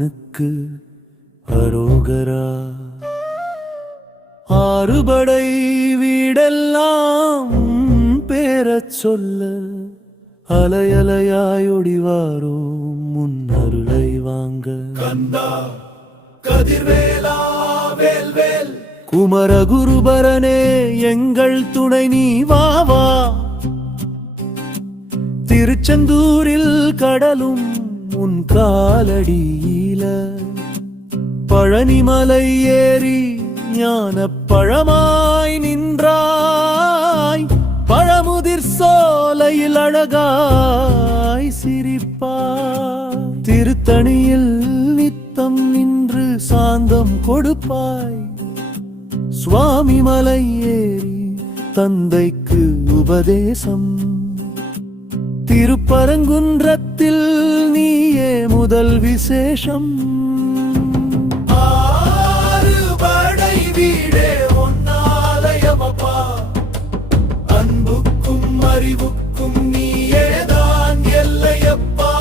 முருகனுக்கு அரோகரா. ஆறுபடை வீடெல்லாம் பேரச் சொல்ல அலையலையாயொடிவாரோ முன் அருளை வாங்க. கந்தா கதிர்வேலா வேல்வேல் குமரகுருபரனே எங்கள் துணை நீ வா வா. திருச்செந்தூரில் கடலும் உன் காலடியில பழனிமலை ஏறி ஞான பழமாய் நின்றாய். பழமுதிர் சோலையில் அழகாய் சிரிப்பாய். திருத்தணியில் நித்தம் நின்று சாந்தம் கொடுப்பாய். சுவாமி மலை ஏறி தந்தைக்கு உபதேசம். திருப்பரங்குன்றத்தில் நீயே முதல் விசேஷம். ஆறுபடை வீடே உன்னாலயமப்பா. அன்புக்கும் அறிவுக்கும் நீயேதான் எல்லையப்பா.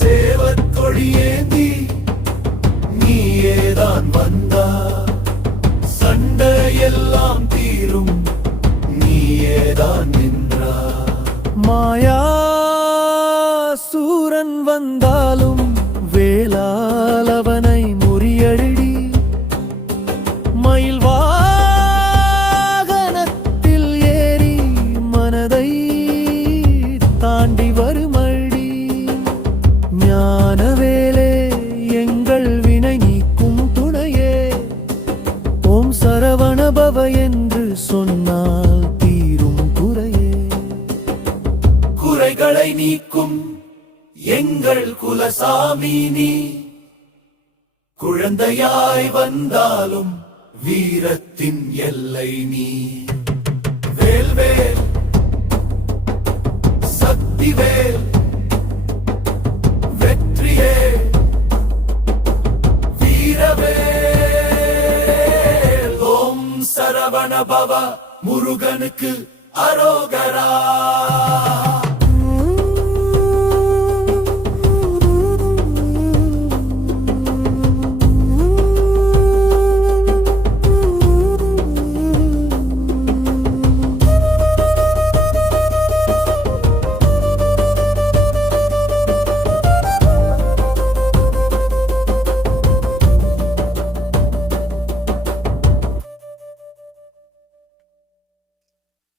சேவற் கொடியேந்தி நீயேதான் வந்தா. சண்டையெல்லாம் தீரும் நீயேதான் நின்றா. மாயா சூரன் வந்தாலும் வேளால் அவனை முறியடி. மயில் வாகனத்தில் ஏறி மனதை தாண்டி வருமடி. ஞானவேலே எங்கள் வினை நீக்கும் துணையே. ஓம் சரவணபவ என்று சொன்னால் தீரும் குறையே. குறைகளை நீக்கும் எங்கள் குலசாமி நீ. குழந்தையாய் வந்தாலும் வீரத்தின் எல்லை நீ. வேல்வேல் சக்திவேல் வெற்றியே வீரவேல். ஓம் சரவண பவ முருகனுக்கு அரோகரா.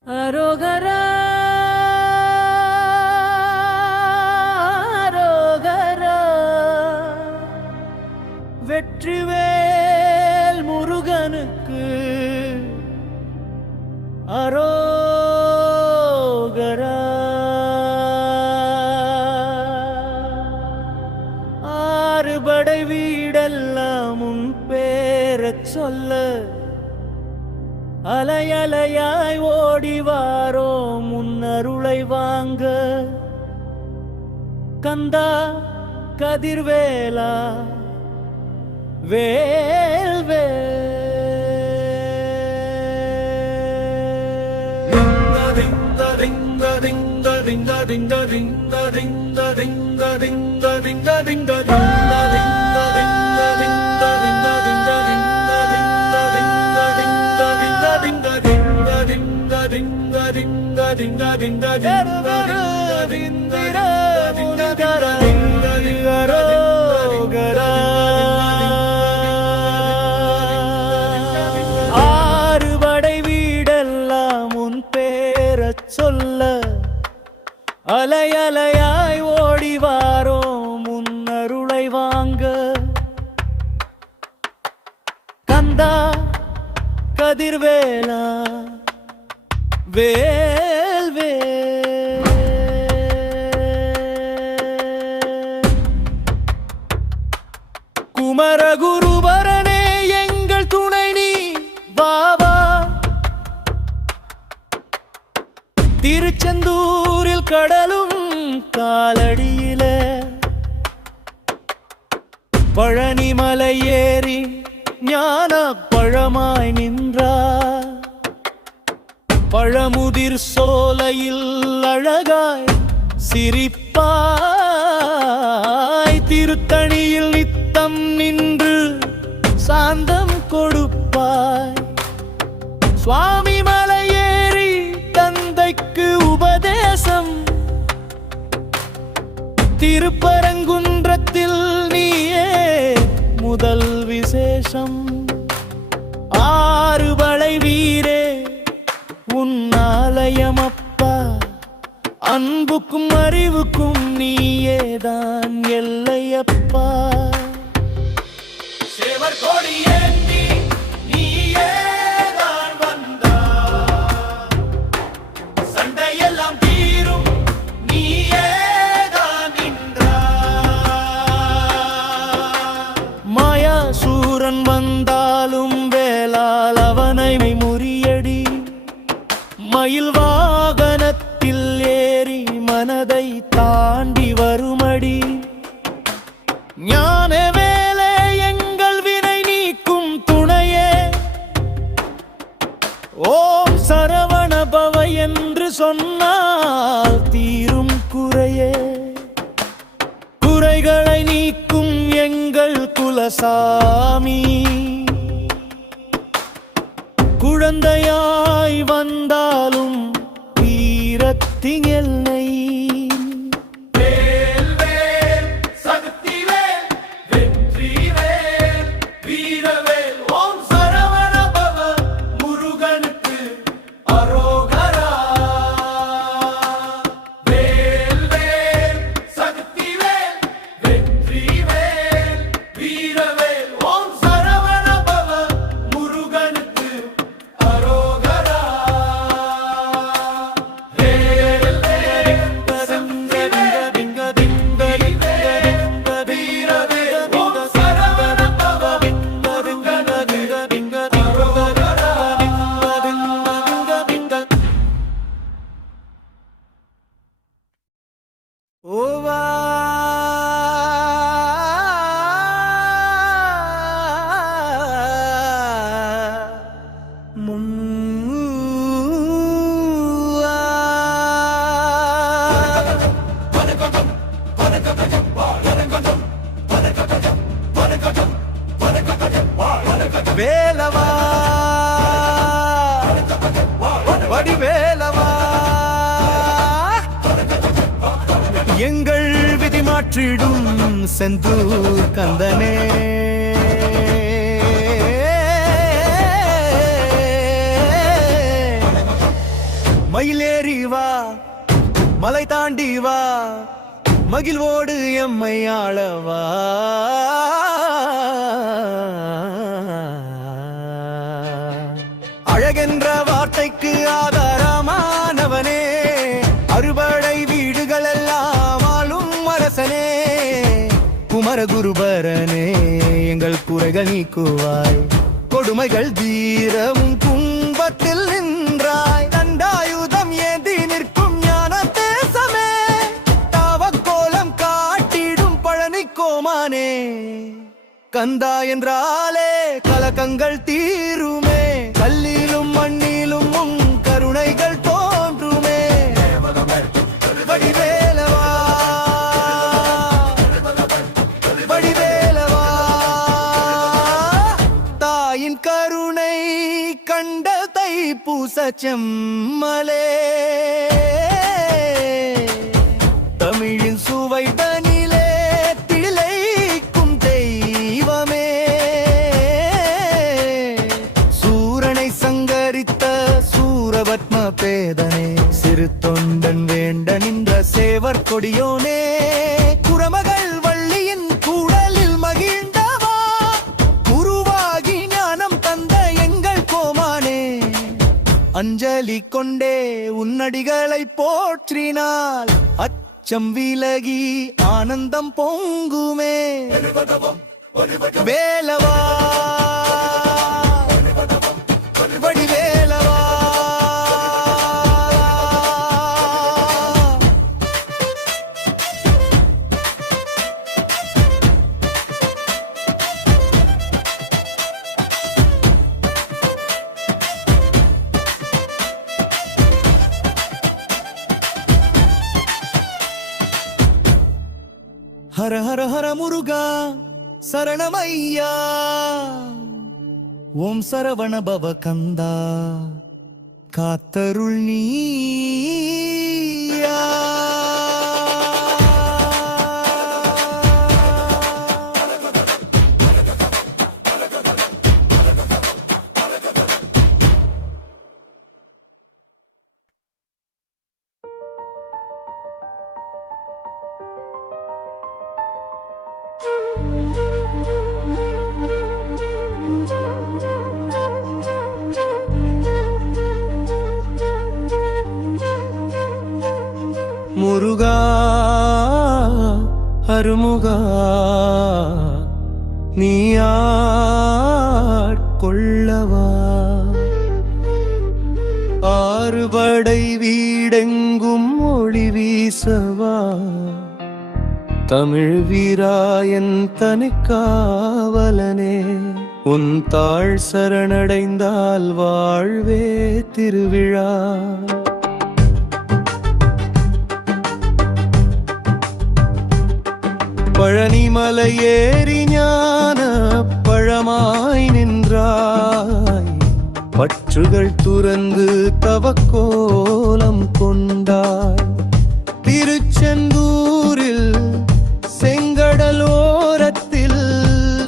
அரோகரா அரோகரா. வெற்றிவேல் முருகனுக்கு அரோகரா. ஆறுபடை வீடெல்லாம் உன் பேரச் சொல்ல அலையலையாய் ஓடிவாரோ முன் அருளை வாங்க. கந்தா கதிர்வேலா வேல்வேல். ஆறுபடை வீடெல்லாம் உன் பேரச் சொல்ல அலையலையாய் ஓடிவாரோ முன் அருளை வாங்க. கந்தா கதிர்வேலா வேல்வேல். குமரகுருபரனே எங்கள் துணை நீ வா வா. திருச்செந்தூரில் கடலும் காலடியில பழனிமலை ஏறி ஞான பழமாய் நின்றார். பழமுதிர் சோலையில் அழகாய் சிரிப்பாய். திருத்தணியில் நித்தம் நின்று சாந்தம் கொடுப்பாய். சுவாமி மலையேறி தந்தைக்கு உபதேசம், திருப்பரங்குன்றத்தில் நீயே முதல் விசேஷம். ஆறுபடை வீரே உன் ஆலயமப்பா, அன்புக்கும் அறிவுக்கும் நீயேதான் எல்லையப்பா. சேவர் கொடியேந்தி நீயேதான் வந்தாய், சண்டையெல்லாம் தீரும் நீயேதான் நின்றாய். மாயாசூரன் வந்தாலும் வேலால் அவனை முறியடி. மயில் வாகனத்தில் ஏறி மனதை தாண்டி வருமடி. ஞான வேலே எங்கள் வினை நீக்கும் துணையே, ஓம் சரவண பவ என்று சொன்னால் தீரும் குறையே. குறைகளை நீக்கும் எங்கள் குலசாமி, குழந்தையாய் வந்தாலும் வீரத்தின் எல்லை. வேல் வேல் சக்திவேல் வெற்றிவேல் வீரவேல், ஓம் சரவண பவ முருகனுக்கு அரோகரா. வேல் வேல் சக்திவேல் வெற்றிவேல் வீரவேல், ஓம் சரவண பவ முருகனுக்கு அரோகரா. வேல் வேல் சக்திவேல் வீரவேல், ஓம் சரவண பவ முருகனுக்கு அரோகரா. ஓவா வேலவா வடிவேலவா, எங்கள் விதி மாற்றிடும் செந்தூர் கந்தனே. மயிலேறி வா மலை தாண்டி வா, மகிழ்வோடு எம்மை ஆளவா. அழகென்ற வார்த்தைக்கு ஆதாரமானவனே, அறுபடை வீடுகள் எல்லாம் ஆளும் அரசனே. குமரகுருபரனே எங்கள் குறைகள் நீக்குவாய், கொடுமைகள் தீரமும் கும்பத்தில் நின்றாய். தண்டாயுதம் ஏந்தி நிற்கும் ஞான தேசமே, தாவக்கோலம் காட்டிடும் பழனி கோமானே. கந்தா என்றாலே கலக்கங்கள் தீருமே, கல்லிலும் மண்ணிலும் உன் கருணைகள் தோன்றுமே. வடிவேலவா வடிவேலவா, தாயின் கருணை கண்ட தைப்பூச செம்மலே. தமிழின் சுவை தனிலே திளைக்கும் தெய்வமே, சூரனை சங்கரித்த சூரபத்ம பேதனே. சிறு தொண்டன் வேண்ட நின்ற சேவர் கொடியோனே, குரமகள் வள்ளியின் கூடலில் மகிழ்ந்தவா, குருவாகி ஞானம் தந்த எங்கள் கோமானே. அஞ்சலி கொண்டே உன்னடிகளை போற்றினால் அச்சம் விலகி ஆனந்தம் பொங்குமே. வேலவா வடிவேலவா, ஹர ஹர ஹர முருகா சரணமையா ஓம் சரவண பவ கந்தா காத்தருள் நீயா முருகா அருமுகா நீயாட்கொள்ளவா ஆறுபடை வீடெங்கும் ஒளி வீசவா தமிழ் வீராயன் தனிக்காவலனே உன் தாழ் சரணடைந்தால் வாழ்வே திருவிழா பழனிமலை ஏறி ஞான பழமாய் நின்றாய் பற்றுகள் துறந்து தவக்கோலம் கொண்டாய் திருச்செந்தூரில் செங்கடலோரத்தில்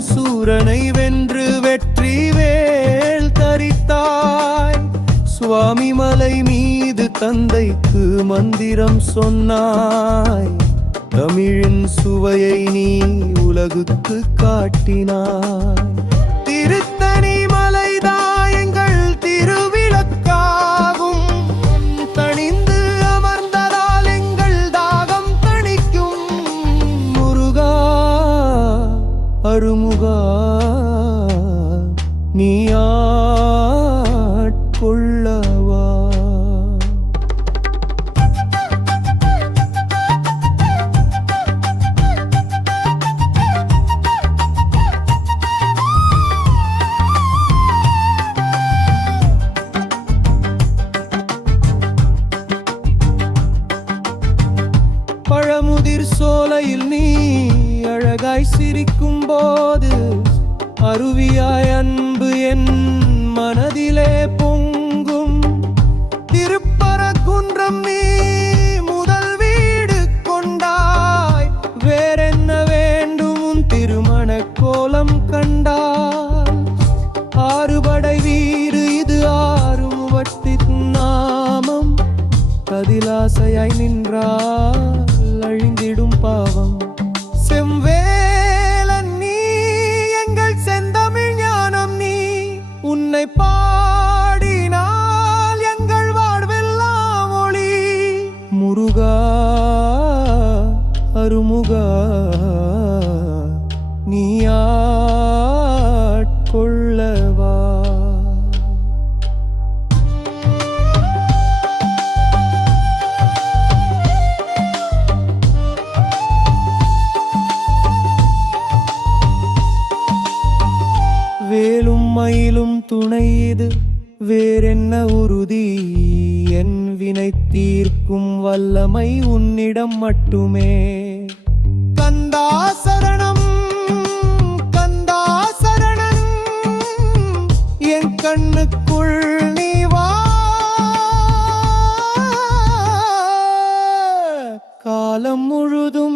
சூரனை வென்று வெற்றி வேல் தரித்தாய் சுவாமி மலை மீது தந்தைக்கு மந்திரம் சொன்னாய் தமிழின் சுவையை நீ உலகுக்கு காட்டினாய் திருத்தணி மலைதாயங்கள் திருவிளக்காகும் தணிந்து அமர்ந்ததால் எங்கள் தாகம் தணிக்கும் முருகா அருமுகா நீயாட்கொள்ளவா பழமுதிர் சோலையில் நீ அழகாய் சிரிக்கும் போது அருவியாய் அன்பு என் மனதிலே பொங்கும் திருப்பரங்குன்றம் நீ முதல் வீடு கொண்டாய் வேறென்ன வேண்டும் உன் திருமண கோலம் கண்டால் ஆறுபடை வீடு இது ஆறுமுகத்தி நாமம் கதிலாசையாய் நின்றால் அழிந்திடும் பாவம் செம்வேலன் நீ எங்கள் செந்தமிழ் ஞானம் நீ உன்னை பாடினால் எங்கள் வாழ்வெல்லாம் ஒளி முருகா அருமுகா நீயாட்கொள்ளவா வேலும் மயிலும் துணை இது வேறென்ன உறுதி என் வினை தீர்க்கும் வல்லமை உன்னிடம் மட்டுமே கந்தா சரணம் கந்தா சரணம் என் கண்ணுக்குள் நீ வா காலம் முழுதும்